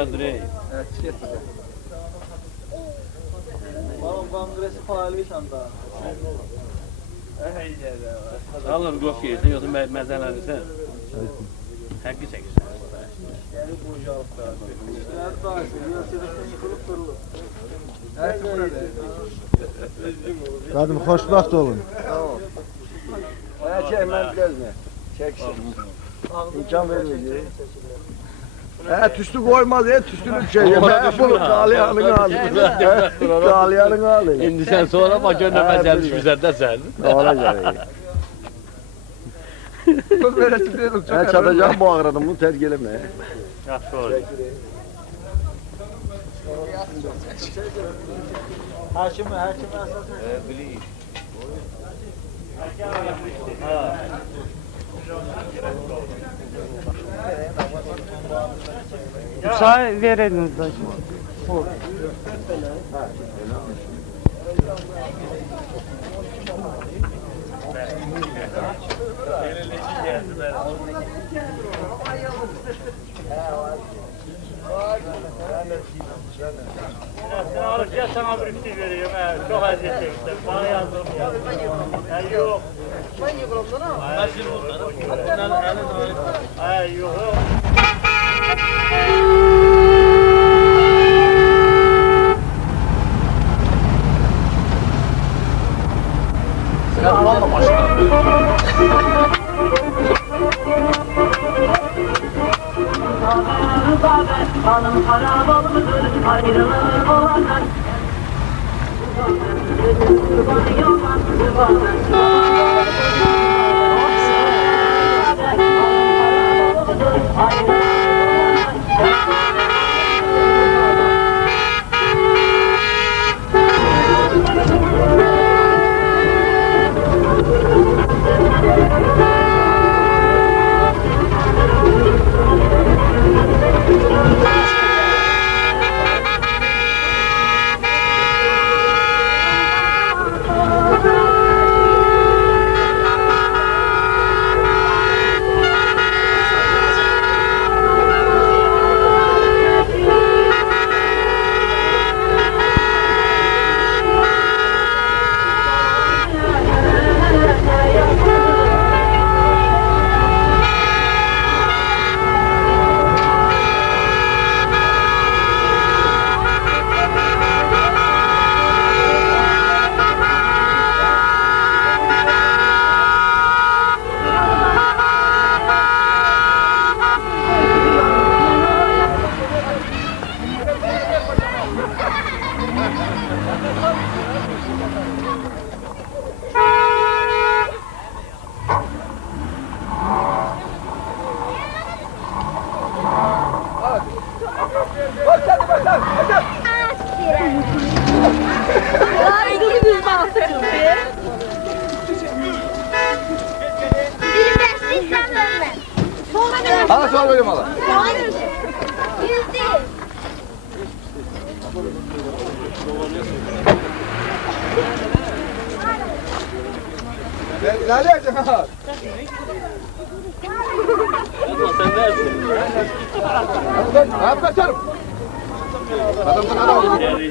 Yetmədir ey. Yetmədir. Balon kongresi paylaşan da. Alır qof yersin, yoxsa məzələnirsən. Həqqi çəkirsən. Yəni bocalıqda. Hər daim yasirədən yıxılıb durulur. Qadim xoşbaxt olun. Tamam. Mən gəlmə. Çəksin. İmkan verməyəcək. Tüstü koymaz ya, tüstünü şey. Bunu qaliyanın alı. Qaliyanın alı. İndi sən sonra bax görünə məzəl düşmüsən də sən. Ona gəlir. Söz verəsin deyirəm. Çatacaq bu ağradım, bunu tərk eləmə. Yaxşı olur. Hakimi əsas. Bileyim. Çay verelim de. Ya sana bir şey veriyorum, çok eziyet çektim. Bana yazdım ya. Yok. Ben yıkılım da ne? Yok. Sen Allah'la başla. Balım para balımdır, ayrılır olanlar. Kurbanı yaman, Bana sor böyle mala. Hayır. Yüz değil. Ne diyeceksin ha? Sen dersin. Ne yap kaçarım? Adamdan adam. Nereye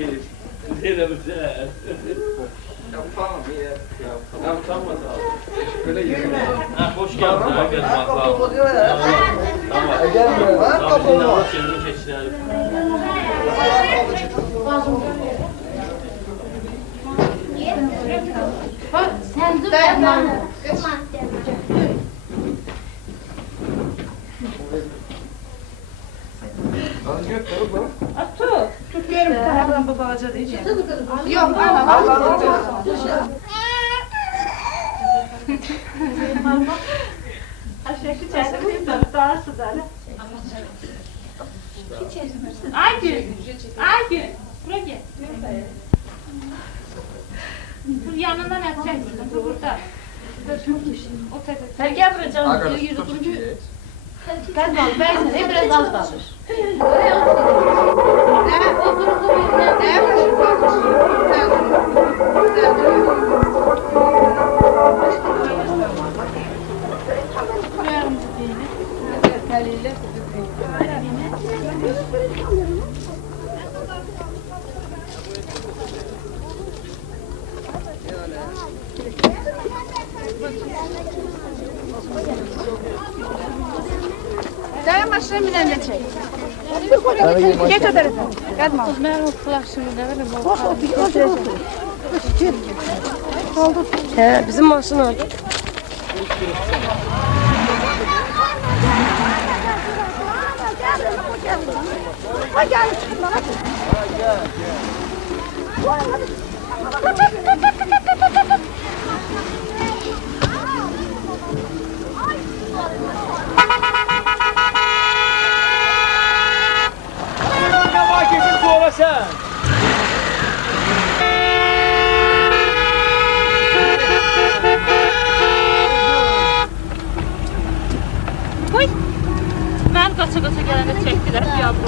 güzel. Ha, hoş geldin. Herkes bakalım. Tamam. Gelmiyor. Var kapı olmaz. Sen dur ben bana. Tutuyorum tarafından bu bağaca diyeceğim. Yok anam. Aşağı çekelim de daha sıdalı. Aygül. Aygül. Buraya gel. Dur yanından yapacaksın. Dur burada. O tepede. Sen gel buraya canım. Yürü durunca. Ben de al. Ben sana biraz az kalır. Ne? Flaşını bir dənə çək. Geç o tarafa. Gelme. Mən o flaşını nə bilim. Boş otur. Git. Oldu. He, bizim maşın orada. Gel. Kesin sonra sen. Mən qaça-qaça gələndə çəkdilər, yavru.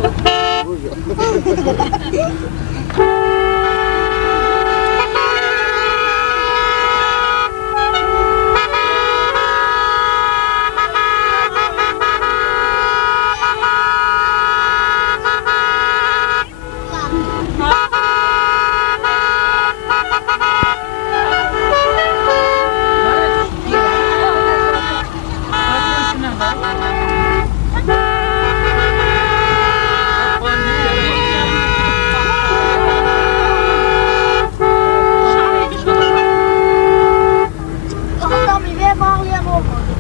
Tamam, ve bağlayan olmadı.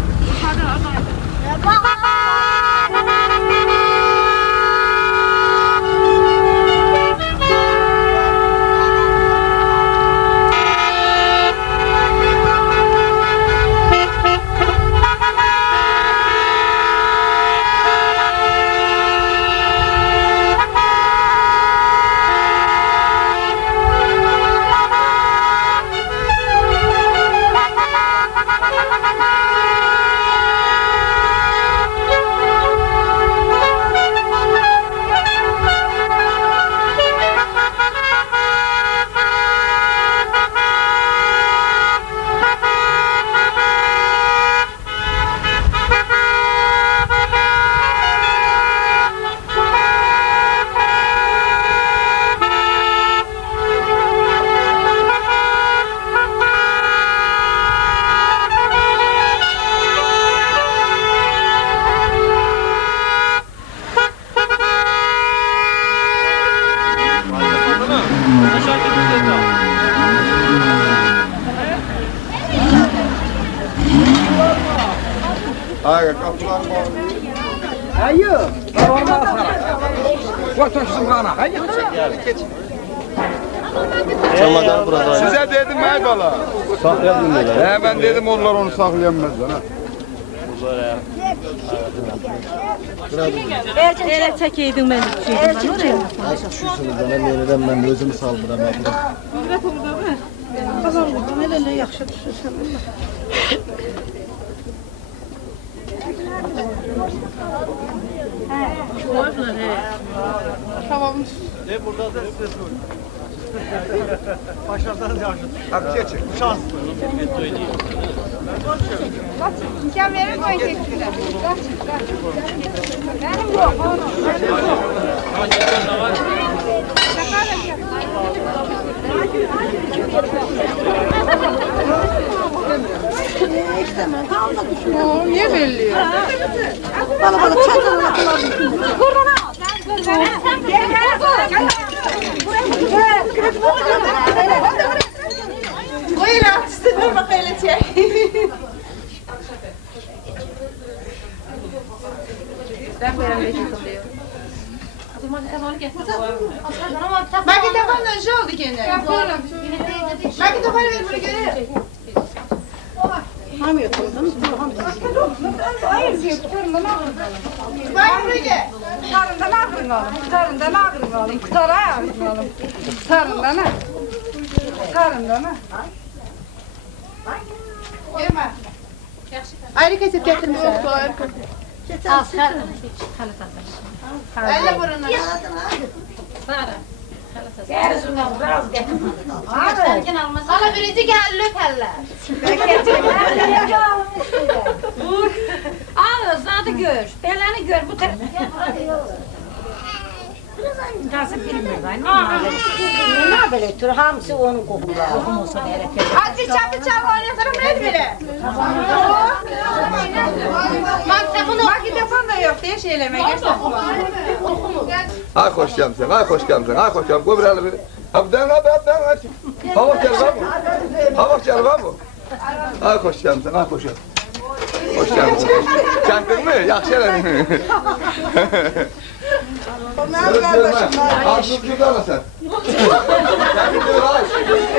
Ve bağlayan. Hayır, kapılar bağlı. Hayır. Orada asarak. Koy kızım kana. Hayır. Çamadan burada. Size dedim ey bala. Saklayabilirler. He ben dedim onlar onu saklayamazlar ha. Elə çəkəydin mən düşürdüm oraya. Az düşürsünüz bana yeniden ben özümü saldıram. Hele yaxşı düşürsən. Hadi geçin. İmkan verir koyun tekrar. Benim yok. Niyə belli? Balık çatırlar. Buradan al. Buyurun, sizə bax elə çək. Ben koyarım diyor. Belki de bana önce oldu gene. Belki de bana bunu göre. Ham yapalım. Hayır, kurbanı alın. Ben buraya. Tarımdan ağrın alın. Tarımdan ağrın alın. Kutara ağrın alın. Tarımdan ağrın. Tarımdan ağrın. Gelme. Ayrı kesip getirmişsin. Yok, ayrı kesip. Al, elle buruna. Hala birinci geldi öperler. Al, zaten gör. Beleni gör bu tarafa. Nasıl bilmiyorum ben. Ne böyle tür hamsi onun kokunda. Kokum olsa da hele Hadi çabuk oynatırım ne bile. Magnetofon da yok diye şeyleme geçtim. Ay hoş geldin, ay hoş geldin, ay hoş geldin. Koy bir Abden abi, aç. Hava gel var mı? Hava gel var mı? Ay hoş geldin, ay hoş geldin. Hoş geldin. Çaktın mı? Yaxşı elədin. Sırf görme. Artık şurada sen. Çaktın ay.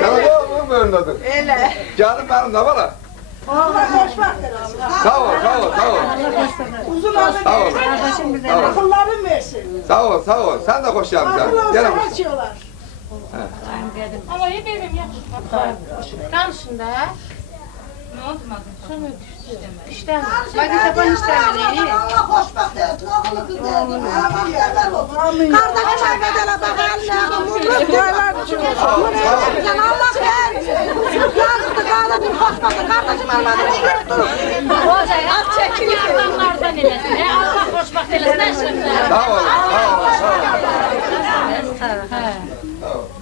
Sana da onun bölümdedir. Öyle. Canım benim de var ha. Allah hoş bak. Sağ ol. Uzun olsun. Sağ ol. Akıllarım versin. Sağ ol. Sen de hoş geldin. Gel hoş. Açıyorlar. Ama iyi benim ya. Kal şunda. Ne oldu madem? Sonra düştü. İşte. Magnetofon istemedi. Allah hoşbaht etsin, oğlu kız edin. Kardeşim Ahmet'e bakalım, mutlu diyorlar. Sen Allah versin. Yazdı kardeşim hoşbahtı, kardeşim Ahmet'e Az çekiliyor. Adamlardan elesin. Allah hoşbaht elesin. Şimdi. Sağ ol.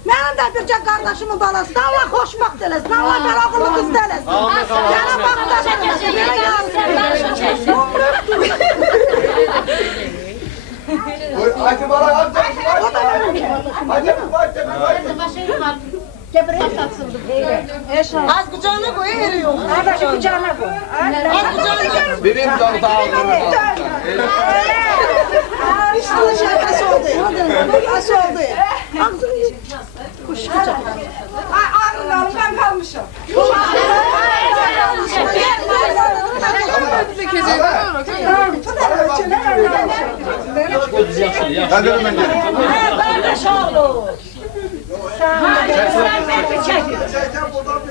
Benim de bircek kardeşimin balası. Allah hoşbaht eylesin, Allah meraklı kız eylesin. Yana bak da Hadi bana amca. Hadi. Az kucağına koy, eriyor. Kardeşim kucağına koy. Az kucağına koy. Benim canım sağ olun. İşte şakası oldu. Nasıl oldu? Ay ağrınalım ben kalmışım. Hadi hemen gel. Kardeş oğlu. Sen beni çek.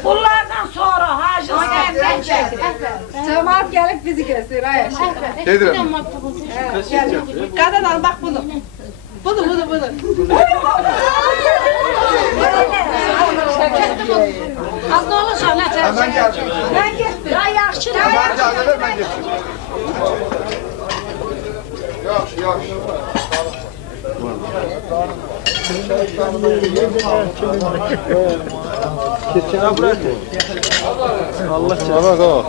Bunlardan sonra hacı ben çektim. Cemaat gelip bizi kesiyor Ayşe. Gelirim. Kadın al bak bunu. Bunu. Az ne olursa ne Hemen gel. Ben gittim. Ya yaxşı. Hemen gel. Hemen gel. Yok. Keçine bırak. Allah Bak o.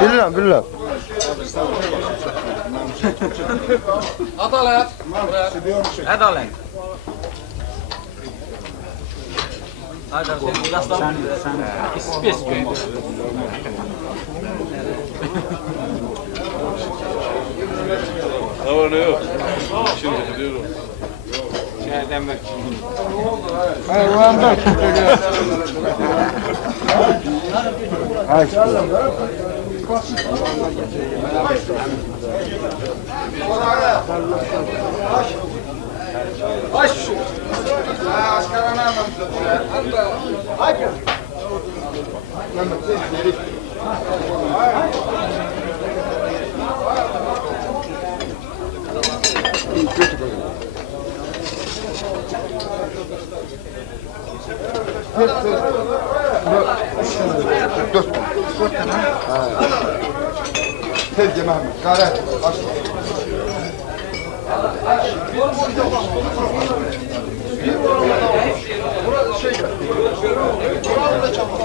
Bilirəm. Adalet. Adalet. Hadi sen. İspes koyma. Ama ne yok. Şimdi biliyorum. Şeyden bak. Hayvan bak. Baş. Askarana Hayır. Dört tane. Tez yemem. Gayret. Aç. Burada şey gel. Burada çabuk.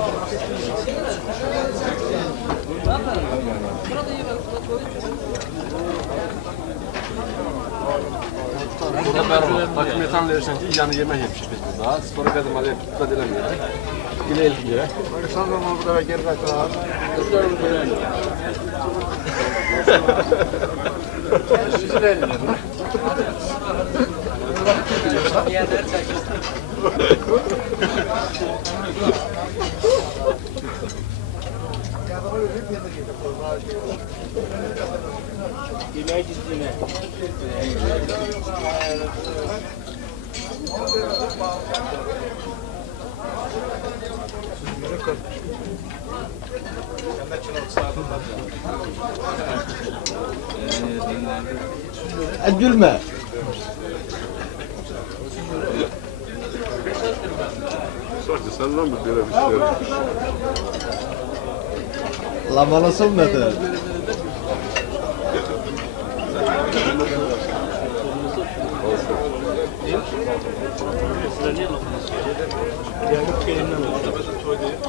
Burada ben takım metan verirsen ki yanı yemek yemişiz biz burada. Sonra kadın hadi tutma dilemiyor. Yine ilgiye. Bak sen de burada ve geri kaçır abi. Sizin elinde. Yemeğe gittiğine. Gülme. Sanki senden mi böyle bir şey? Lamanasın nedir?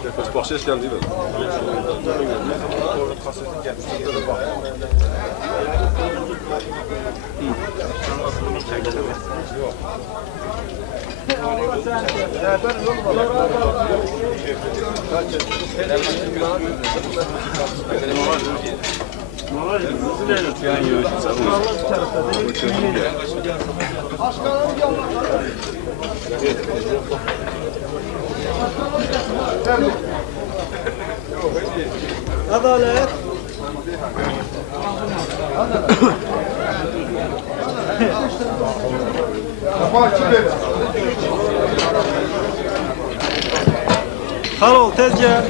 Nefes bahşiş geldi mi? Adalet. Halol tez gel.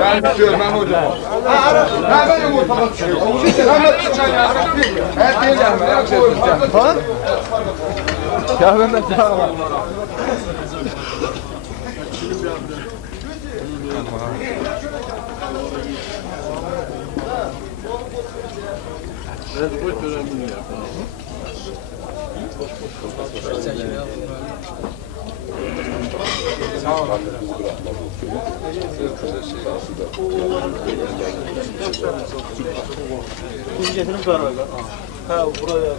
Ben istiyorum ben hocam. Ben yumurta bakıyorum. Her değil yani. Her şey tutacağım. Lan. Kahvemden çağır var. Bunu getirip ver öyle. Ha buraya.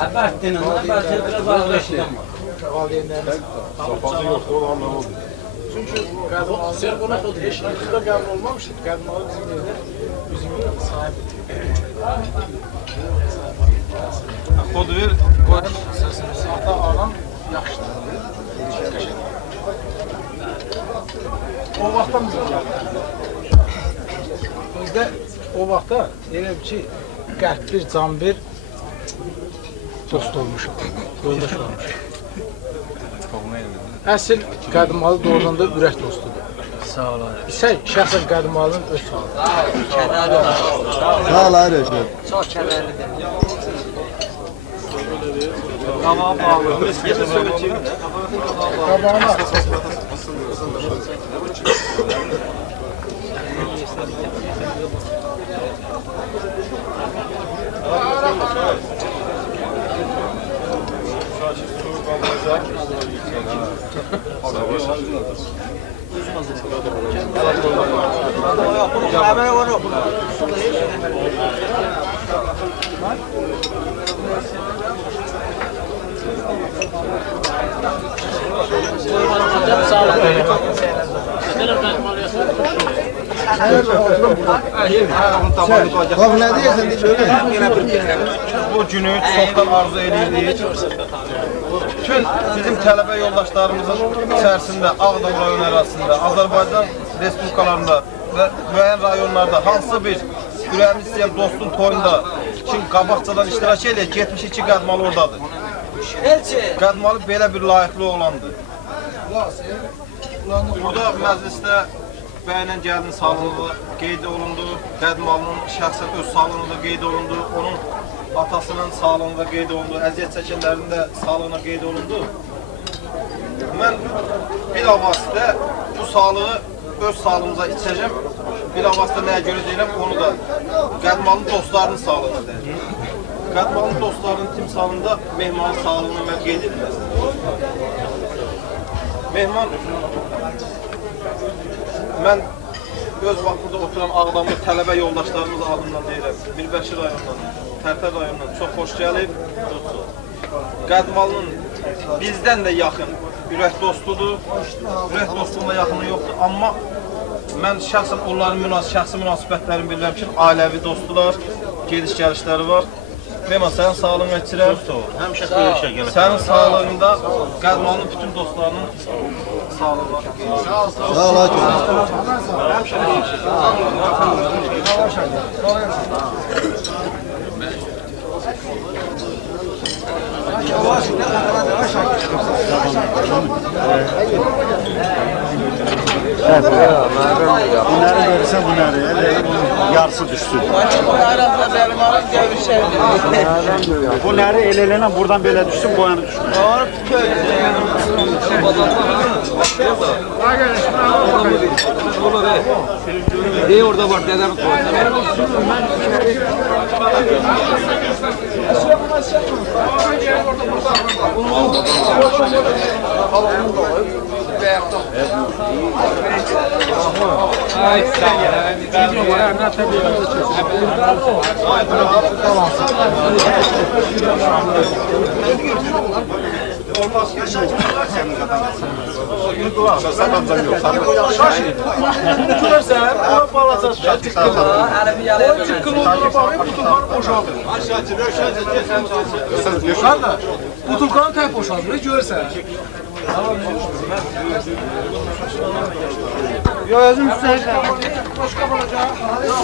Abarttın, abarttın biraz ağırlaştın. Safhası yoktu olan ne oldu? Çünkü kadın Serkonat oldu. Eşimizde kadın olmamıştı. Kadın malı bizim evde sahibi. Kodu ver. Ata anam yaxşıdır. O vaxtdan bizdə o vaxtda elə bir şey qəlb bir, can bir dost olmuşuq, yoldaş olmuşuq. Əsl Qədimali doğrudan da ürək dostudur. Sağ ol. Şəxsən Qədimalının öz sağlığı. Sağ ol Ayrıca. Çok kederlidir. Qabağa bağlı. Qabağına. Bak ne diyorsun şöyle. Bu günü çoxdan arzu edirdik. Bütün bizim tələbə yoldaşlarımızın içərisində Ağdam rayon ərazisində, Azərbaycan respublikalarında və müəyyən rayonlarda hansı bir ürəyimiz istəyən dostun toyunda kim qabaqcadan iştirak edir, 72 Qədmalı oradadır. Qədmalı belə bir layiqli oğlandır. Burada məclisdə bəyənən gəlinin sağlığı qeyd olundu, Qədmalının şəxsən öz sağlığı da qeyd olundu, onun atasının sağlığında qeyd olundu, əziyyət çəkənlərinin də sağlığına qeyd olundu. Mən bilavasitə bu sağlığı öz sağlığımıza içəcəm. Bilavasitə nəyə görə deyirəm, onu da Qədmalının dostlarının sağlığına deyirəm. Qədmalının dostlarının timsalında Mehmanın sağlığını mən qeyd etməz. Mehman, mən öz vaxtında oturan Ağdamlı tələbə yoldaşlarımız adından deyirəm. Mirbəşir rayonundan, Tərtər rayonundan çox xoş gəlib. Qədmalının bizdən də yaxın ürək dostudur. Ürək dostluğuna yaxını yoxdur. Amma mən şəxsən onların şəxsi münasibətlərini bilirəm ki, ailəvi dostdular. gediş gəlişləri var. Mehman, sənin sağlığın içirəm. Həmişə xeyir işə gəlir. Sənin sağlığında Qədmalının bütün dostlarının sağlığı var. Sağ ol Hakim. Bunları verirsen bunları, yarısı düşsün. Bunları el elene buradan böyle düşsün, boyanı düşsün. İyi orada var, dedem Butulkanı tək boşaldır, görürsən. Yo, özüm üstüne. Boşkap olacaq.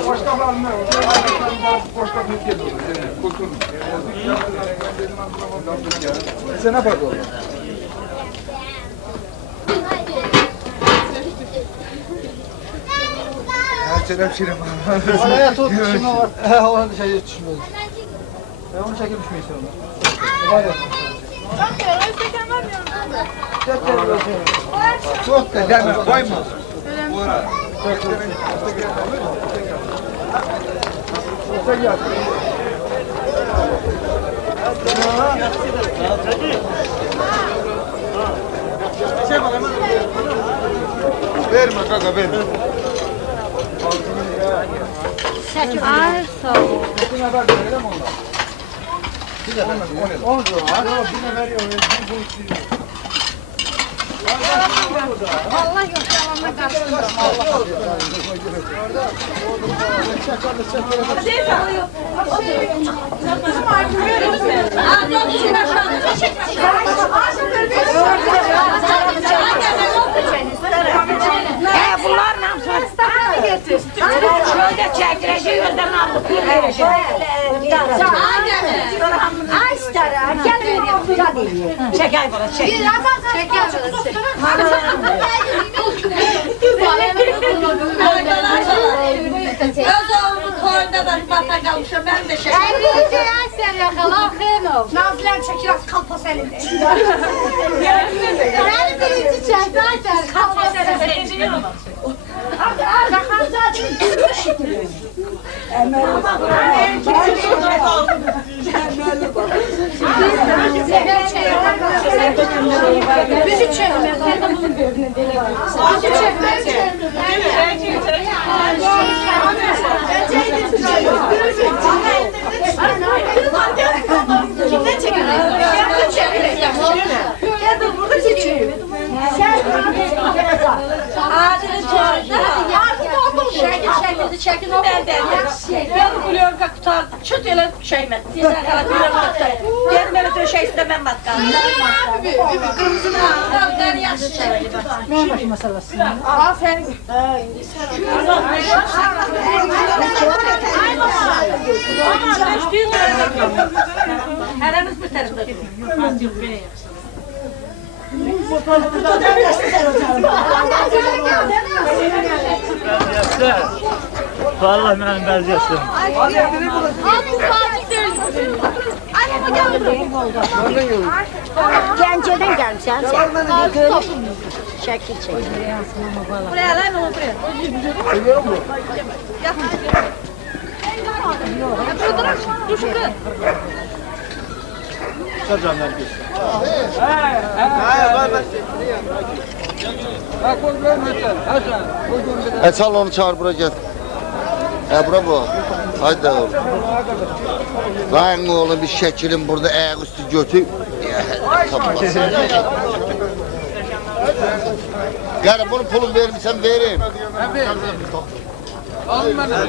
Boşkap alınır. Boşkap ne diyor? Kultur. Sen ne fark olur? Çelem şirim. Oraya tut düşme var. Ona şey düşmez. Onu çekip düşmeyi istiyorum. Var ya. Çok da deme koyma. Verme kaka verme. Ay sağ ol. Buna bak öyle mi onlar? Bir de on. 10 lira. Buna veriyor. Allah yok yalanına karşılığında. Bunlar ne yapsın? Şöyle çektireceği yerden aldık. Ay stara, gel vereyim. Çek ay bana, çek. Çek Öz oğlumun koyundan bata kalmışım, ben de şeker. Birinci ay sen yakala, xeyr ol. Nazlı'nın çekiraz kalpas elinde. Yani birinci çek, ay sen. Kalpas elinde. Bizi çekme, ben de bunu gördüm. Bizi çekme. Kimden çekiyorsun? Kendin çekiyorsun. Kendin burada çekiyorsun. Ağacını çağırdı. Şekil ben de. Ben biliyorum ki kurtardım. Çıt öyle şey mi? Sizden kadar biliyorum kurtardım. Ben böyle de şey istemem bakalım. Kırmızını al. Yaşı çekil. Ne başı meselesi? Aferin. Ay baba. Ama düştüğün Hereniz bir tarafta. Vallahi benim bəziyyəsim. Gəncədən gəlmişsən sən. Görün. Şəkil çək. Buraya lan onu buraya. Seviyorum bu. Çocuğunlar bir. Bak koy görme sen. Hasan. Çal onu çağır bura gel. Bura bu. Haydi oğlum. Lan oğlum bir şekilin burada ayak üstü götür. Tamam. Yani bunun pulunu vermişsem vereyim. Alın bana.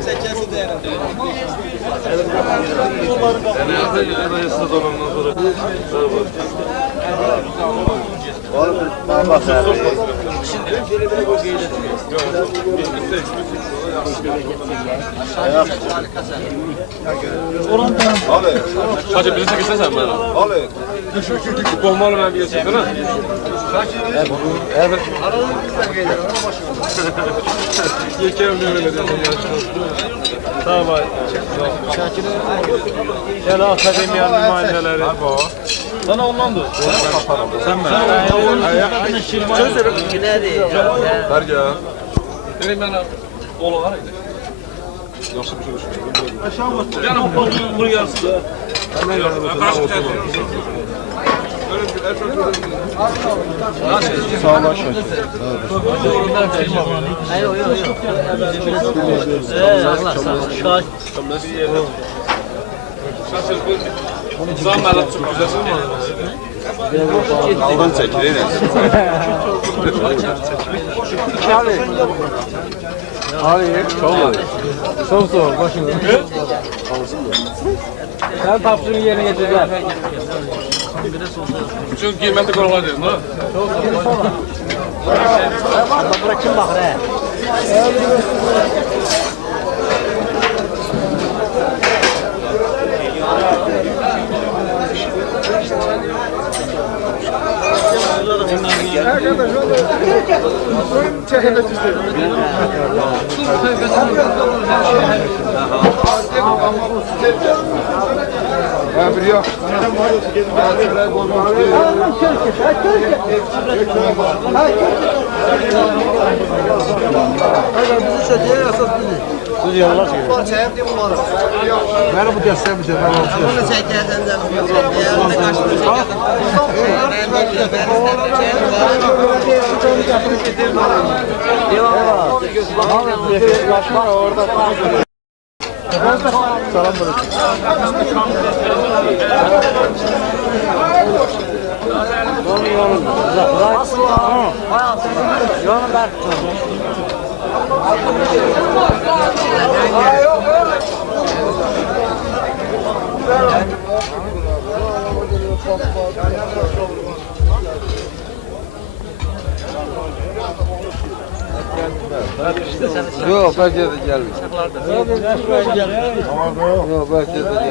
Hacı bizi çekilsen sen bana. Ali. Olmalı ben bir yesin değil mi? Evet. Yekem diyor öyle dedim ya. Tamam abi. Gel akademiyanın nümayendeleri. Sana ondandır. Sen ben. Ver ya. Benim ben oğlu var idi. Yaxşı bir şey düşünüyorum. Canım bunu yazsın. Ben yardım edeyim. Sağ baş. Zaman çok güzelsin mi? Aldan çekil yine. Çok zor başını. Sen tapşırın yerine getirdiler. Çünkü giymende kolay değil, değil mi? Bırakın bak re. Ha bir yok. Beni bu göster bir şey. Ben olsun. Yok belki de gelmiş. Yok belki de gelmiş.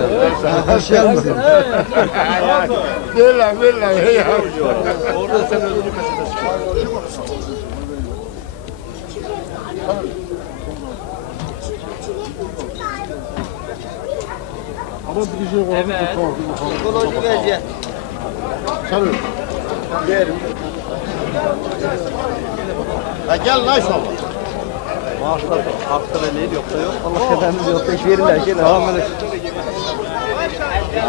Billah ya. Orada sen özgür Ama bir şey var. Evet. Psikoloji vaziyet. Çalın. Ha gel lan inşallah. Maaşlar haftada neydi yoksa yok. Allah kazanımız yoksa iş verirler ki devam edelim.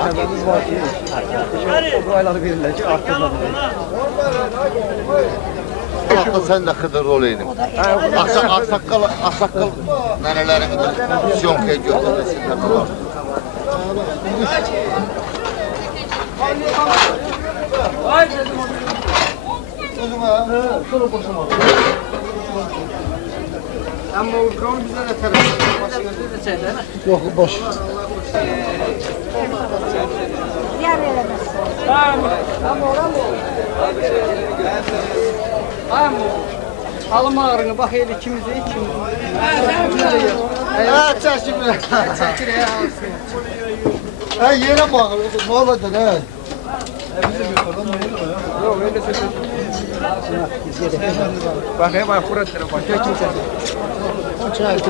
Kazanımız var ki. Bu ayları verirler ki arttırmadı. Akıl sen de Hıdır olaydın. Aksakal nerelerinde şonka götürmesinler. Ama Urkan'ı bize de tarafı. Yok boş. Yer veremezsin. Alım ağrını bak hele ikimize. Ha çek şimdi. Ha yere bak. Ne olacak ha? Yok öyle seçim. Bak he bak Fırat tarafa. Çek kimse. Çek.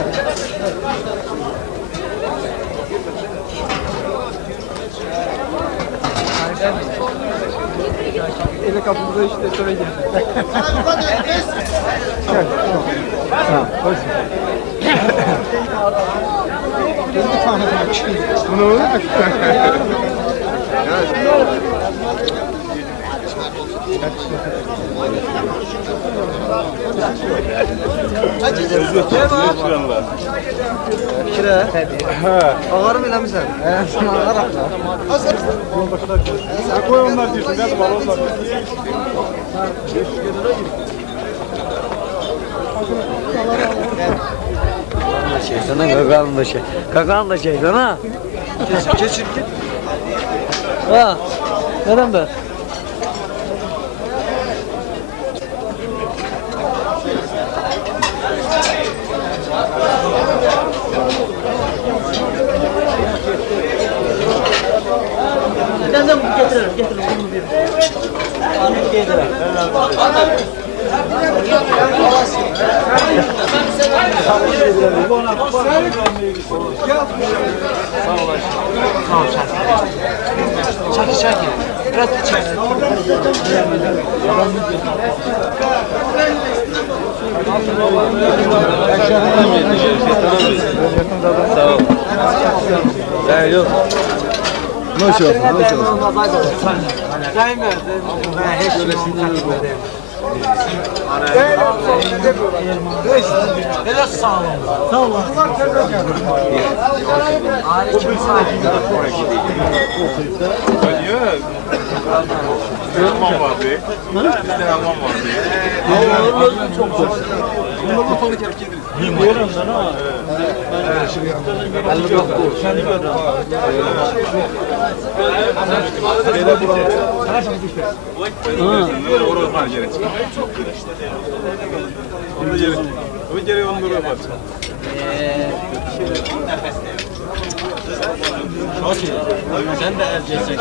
Ele kapımıza işte şöyle geldi. Bunu Kire. Ağarım eləmişsən. Sana ağarım da. Sen koy onlar diyorsun. Hadi balonlar. Şeytanın kakanın da şey. Kakan da şeytan ha. Geçir. Ha. Neden be? Neden getiririm? Bunu bir. Ahmet getirir. Çaki. Biraz çek. Sağ ol. Yok. Nasıl olsun? Sen de erceksin.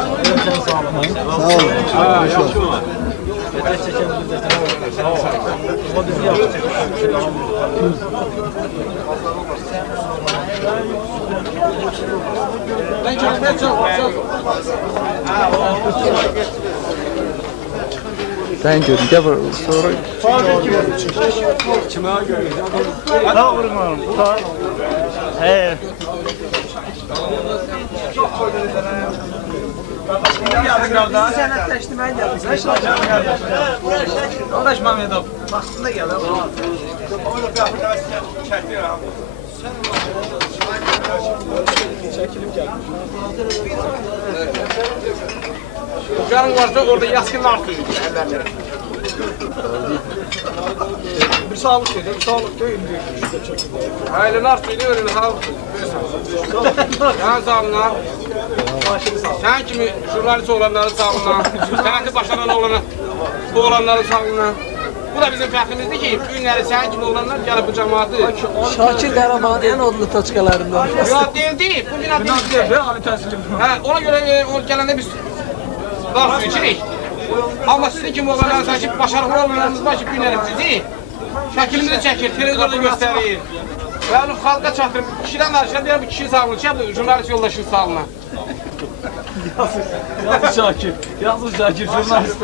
Sağ olun. Thank you. Sorry. He. Arkadaş Mehmetov, vaxtında geldi. Canın varsa orada yaskın artıyor. Bir sağlık dedi, bir sağlık değil. Ailen artıyor, öyle sağlık. Sen sağlığına. Sen kimi jurnalist olanların sağlığına, sənəti başaran olanların sağlığına. Bu da bizim fəxrimizdir ki, günləri sen kimi olanlar gəlib bu cəmaatı. Şakir Qəhrəmanın en odlu taçkalarından. Ya değil, bu bina bizdir. Ona göre gələndə biz var su içirik. Ama sizin kimi olanlar sanki başarılı olanlarımız var ki, günlərimizi şəklimizi çəkir, televizorda göstərir. Və onu xalqa çatdırıb, kişidən danışır, deyəm bu kişi sağlığına, bu jurnalist yoldaşın sağlığına. Yazıq Şakir, jurnalist.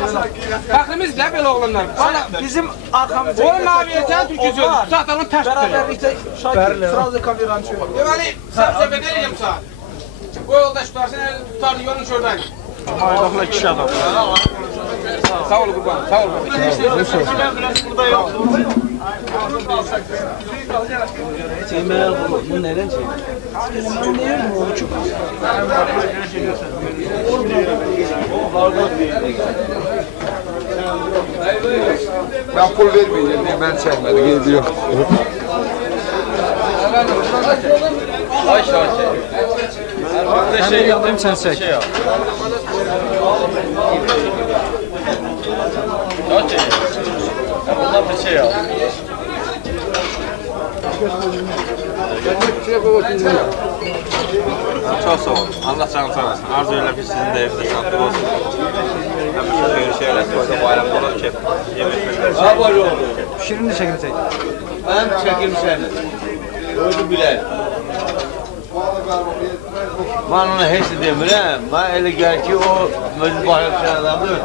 Fəxrimiz də belə oğlanlar. Bizim arkamızda. Onun maviyyətən Türkiye sözdür, satalım tərs tutuyor. Beraberlikte Şakir, sırada kameranı çöğür. Deməli, sən səbət edəyəm sağ. Bu yoldaş tutarsan, tutardı yolun şuradan. Aydakla kişi adam. Sağ ol qurban, sağ ol. Burada yok. Bu neden şey? Ben değil mi o çok? Ben pul vermeyeceğim diye ben çekmedim. Gezi yok. Ay Şakir. Ben de yapayım sen çek. Şakir. Bundan bir şey al. Çok sağ olun. Allah canı sağ olsun. Arzu öyle bir sizin de evde sağlık olsun. Hem şu böyle şeyler size bayramda olan ki yemek. Ha böyle oldu. Şirin de çekim çek. Ben çekilmişim. Özü bilen. Ben ona heç demirəm. Mən elə gəl ki, o özü başa adamdır.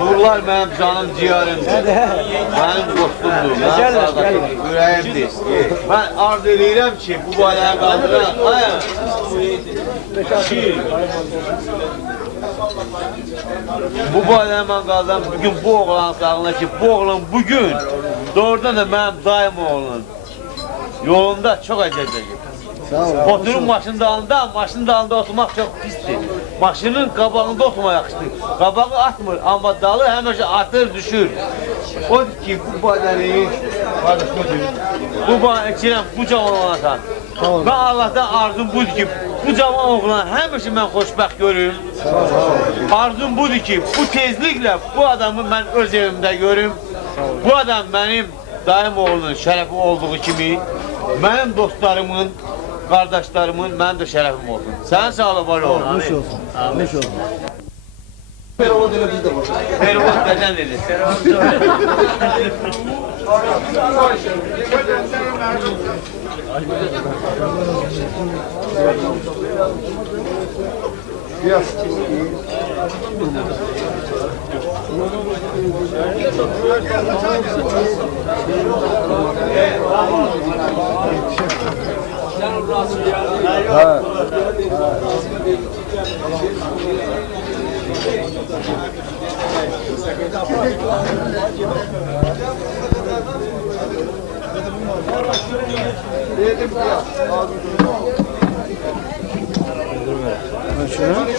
Uğurlar mənim canım ciğərimdir. Mənim dostumdur, mənim qardaşımdır, ürəyimdir. Mən arz edirəm ki, bu bayrağı qaldıran, bu bayrağı mən qaldıran bugün bu oğlan sağlığına ki, bu oğlan bugün doğrudan da mənim daim oğlum yolunda çox əcəcək. Oturun maşının dalında oturmaq çok pistir. Maşının qabağında oturmaq yaxşıdır. Qabağı atmır, amma dalı həmişə atır, düşür. Odur ki, bu badəni, bu bana içirəm, bu cavan olanasan. Ben Allah'tan arzum budur ki, bu cavan oğlan həmişə mən xoşbəxt görüm. Arzum budur ki, bu tezliklə bu adamı mən öz evimdə görüm. Bu adam mənim dayım oğlunun şərəfi olduğu kimi, mənim dostlarımın, qardaşlarımın, mənim də şərəfim olsun. Sən sağ ol, var ol. Nuş olsun. Nuş olsun. Perovat elə bizdə var. Perovat nədən edir?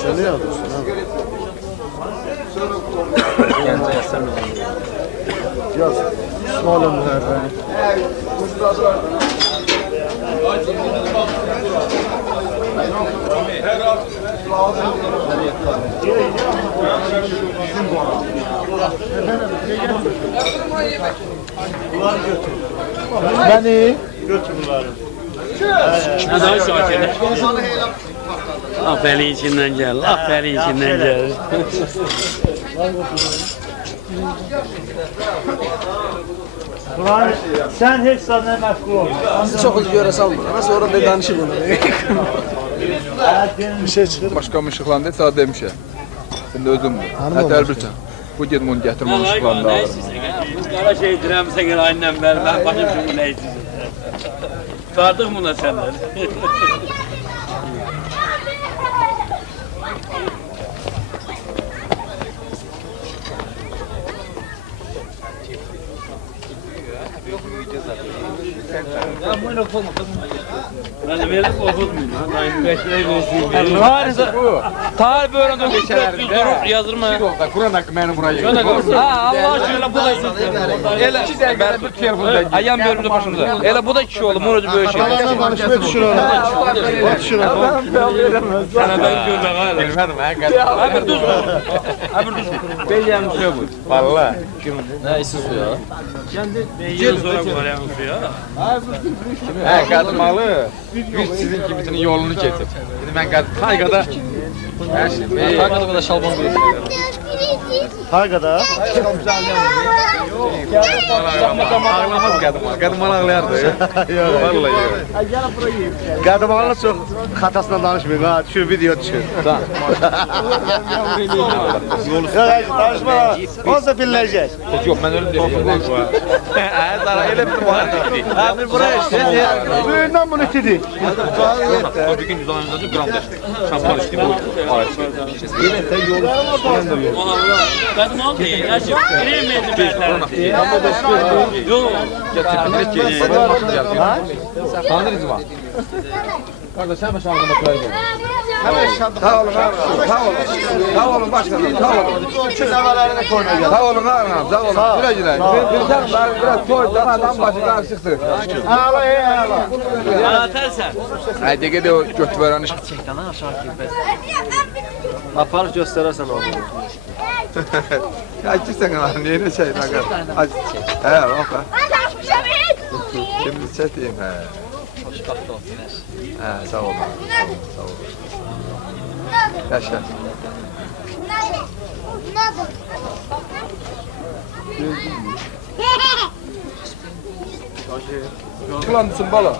Şöyle yazıyorsun abi. Kendi yazsam Yaz. İsmail Müherrem. Beni Ne daha şakirler? Aferin içinden gel, aferin içinden gel. Ulan sen hiç sana meşgul olma. sizi çok hızlı göre salma. Nasıl orada danışır bunu? Bir şey çıkır. Başqa mışıqlandı, sağ demişəm. Şimdi özüm bu. Hətər bilsən. Bu gedim onu gətirmə mışıqlandı alırım. Kara şey dirəmsə gəl annem ver, ben başım şunu ne istəyirəm. Tutardık buna senden. Ben de böyle okutmayayım. Aynı beşleri göstereyim. Varsa bu. Tarih öğrendim geçerlerinde. Yazırma. Kur'an hakkı beni buraya. Ha Allah aşkına bu da Ele ben bir telefonda. Ayağım bölümde başımda. Ele bu da kişi oğlum. Onu böyle şey. Allah'ına danışmaya düşür ona. Düşür ona. Sana ben görmek hala. Bilmedim ha. Abi düz. Abi düz. Beyeceğim şey bu. Vallahi. Ne işsiz ya? Kendi beyin sonra bu var ya. Ha kadmalı. Bir sizin kimisinin yolunu kesip. Şimdi ben Tayga'da her şey. Tayga'da da şalban böyle. Tayga'da. Ağlamaz kadın. Kadın bana ağlayardı. Vallahi. Qadımanla çox xatasına danışmayın ha. Düşür video düşür. Tamam. Danışma. Olsa birləşəcək. Yok ben öyle değilim. Ha sana öyle bir var gitti. Ha bir buraya işte. Böyündən bunu itidik. O bir gün düzeninde de gramda şampuan içti bu ağaç. Yine de yolu. Kadın oldu ya. Her şey bilemedi ben. Yok. Getirip direkt Tanrı var. Kardeş hemen şampuan bakıya gel. Sağ olun ağam, sağ olun. Sağ olun başkanım, sağ olun. Şu nəvələrini koyuna gəl. Sağ olun ağam, sağ olun. Güle güle. Bilsem ben biraz soydan adam başından çıktı. Hala hala. Anlatarsan. Hadi gide o götü veren iş. Aparıb göstərərsən onu. Ya içirsen ağam, neyine şey nakar. Hadi. He, oka. Şimdi çekeyim he. He, sağ olun. Sağ olun. Yaşa. Şıklandısın bala.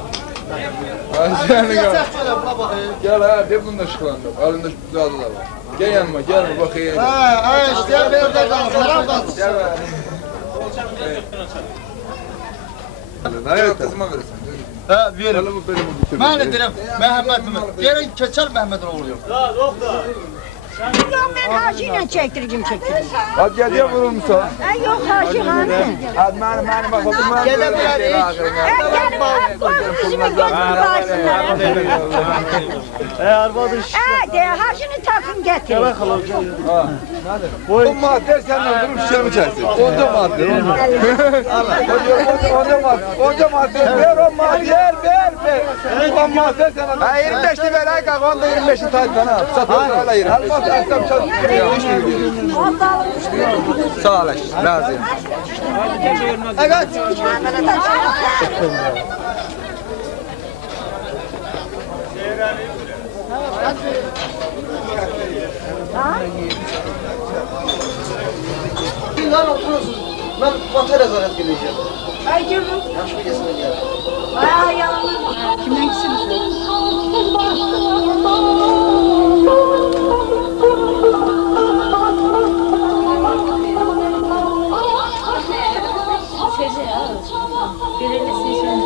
Gel ha, de bunda şıklandım. Alında zadı da var. Gel yanıma, gel bakayım. Ha, işte bir de danışma. Gel be. Hayır, kızıma verirsin. Ha, verim. Benim Mən də deyirəm, Məhəmmədimi. Yerə keçər Məhəmmədin oğluyum. Yok ben haşıyla çektireceğim. Hadi geliyor vurur musun? Yok haşı hani. Hadi benim bak oğlum ben Gene böyle bir şey ara ağırım ya. Gelin yüzüme gözümü baksınlar. Arvadı De haşını takın getir. O madde senden durup şişemi çeksin. Onca madde. Onca madde. Ver o madde. Ver. O madde sana. Ha 25'li ver ay kalk. Onda 25'li tayt bana. Satın öyle yer. Almaz aslan çalıştırıyor. Sağ olasın. Razıyım. Evet. Lan oturursun. Ben vatara zarar geleceğim. Ay canım. Yaşlı kesime gel. Ay yalan. Kimden gitsiniz? Belirli seçim.